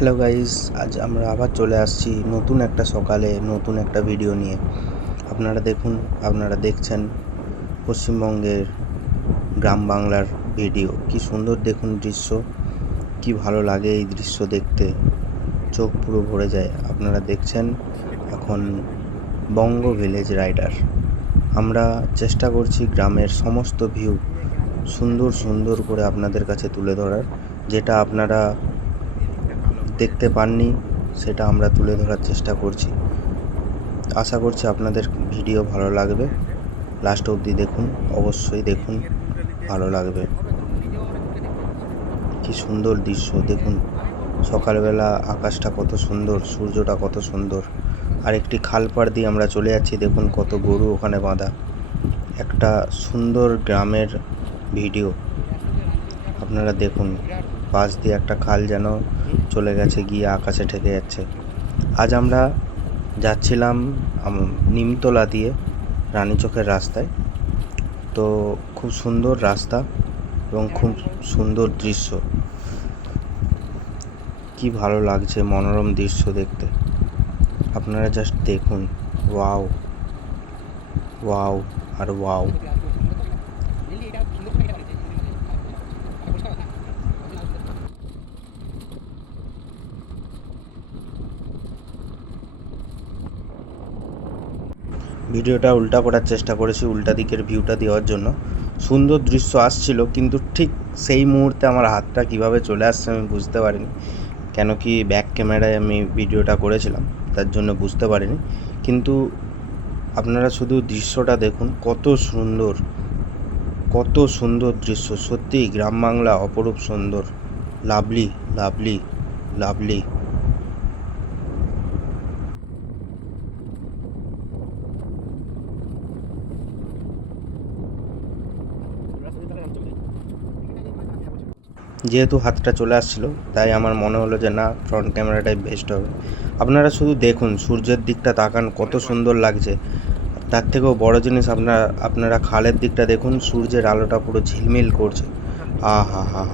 Hello guys, আজ আমরা আবার চলে আসছি নতুন একটা সকালে নতুন একটা ভিডিও নিয়ে। আপনারা দেখছেন পশ্চিমবঙ্গের গ্রাম বাংলার ভিডিও। কি সুন্দর দেখুন দৃশ্য, কি ভালো লাগে এই দৃশ্য দেখতে, চোখ পুরো ভরে যায়। আপনারা দেখছেন এখন বঙ্গ ভিলেজ রাইডার। আমরা চেষ্টা করছি গ্রামের সমস্ত ভিউ সুন্দর সুন্দর করে আপনাদের কাছে তুলে ধরার, যেটা আপনারা দেখতে পাননি সেটা আমরা তুলে ধরার চেষ্টা করছি। আশা করছি আপনাদের ভিডিও ভালো লাগবে। লাস্ট অবধি দেখুন, অবশ্যই দেখুন, ভালো লাগবে। কি সুন্দর দৃশ্য দেখুন, সকালবেলা আকাশটা কত সুন্দর, সূর্যটা কত সুন্দর। আর একটি খাল পাড় দিয়ে আমরা চলে যাচ্ছি, দেখুন কত গরু ওখানে বাঁধা। একটা সুন্দর গ্রামের ভিডিও আপনারা দেখুন। পাশ দিয়ে একটা খাল যেন চলে গেছে, গিয়ে আকাশে ঠেকে যাচ্ছে। আজ আমরা যাচ্ছিলাম নিমতলা দিয়ে রানীচকের রাস্তায়। তো খুব সুন্দর রাস্তা এবং খুব সুন্দর দৃশ্য, কি ভালো লাগছে মনোরম দৃশ্য দেখতে। আপনারা জাস্ট দেখুন, ওয়াও ওয়াও আর ওয়াও। ভিডিওটা উল্টা করার চেষ্টা করেছি, উল্টা দিকের ভিউটা দেওয়ার জন্য। সুন্দর দৃশ্য আসছিল, কিন্তু ঠিক সেই মুহূর্তে আমার হাতটা কিভাবে চলে আসছে আমি বুঝতে পারিনি। কেন কি ব্যাক ক্যামেরায় আমি ভিডিওটা করেছিলাম, তার জন্য বুঝতে পারিনি। কিন্তু আপনারা শুধু দৃশ্যটা দেখুন, কত সুন্দর, কত সুন্দর দৃশ্য। সত্যি গ্রাম বাংলা অপরূপ সুন্দর। Lovely lovely lovely. যেহেতু হাতটা চলে আসছিল, তাই আমার মনে হলো যে না, ফ্রন্ট ক্যামেরাটাই বেস্ট হবে। আপনারা শুধু দেখুন, সূর্যের দিকটা তাকান, কত সুন্দর লাগছে। তার থেকেও বড় জিনিস, আপনারা খালের দিকটা দেখুন, সূর্যের আলোটা পুরো ঝিলমিল করছে। হা হা হা,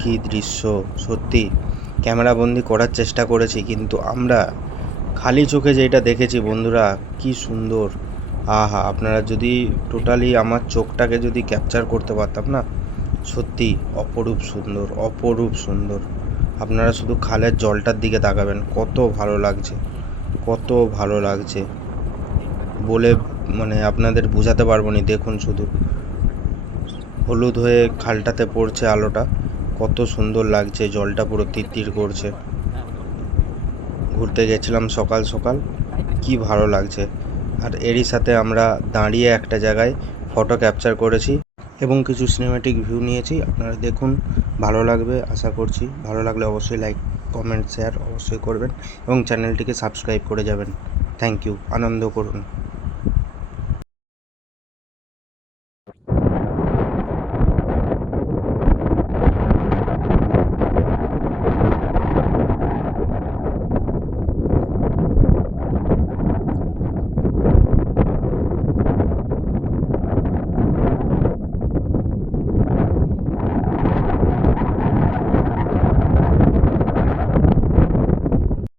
কী দৃশ্য! সত্যি ক্যামেরা বন্দি করার চেষ্টা করেছি, কিন্তু আমরা খালি চোখে যেটা দেখেছি বন্ধুরা, কি সুন্দর! আপনারা যদি টোটালি আমার চোখটাকে যদি ক্যাপচার করতে পারতাম না, সত্যি অপরূপ সুন্দর, অপরূপ সুন্দর। আপনারা শুধু খালের জলটার দিকে তাকাবেন, কত ভালো লাগছে, কত ভালো লাগছে বলে মানে আপনাদের বোঝাতে পারবো না। দেখুন শুধু, হলুদ হয়ে খালটাতে পড়ছে আলোটা, কত সুন্দর লাগছে, জলটা পুরো তিরতির করছে। ঘুরতে গেছিলাম সকাল সকাল, কি ভালো লাগছে। আর এরই সাথে আমরা দাঁড়িয়ে একটা জায়গায় ফটো ক্যাপচার করেছি এবং কিছু সিনেম্যাটিক ভিউ নিয়েছি। আপনারা দেখুন, ভালো লাগবে আশা করছি। ভালো লাগলে অবশ্যই লাইক, কমেন্ট, শেয়ার অবশ্যই করবেন এবং চ্যানেলটিকে সাবস্ক্রাইব করে যাবেন। থ্যাংক ইউ, আনন্দ করুন।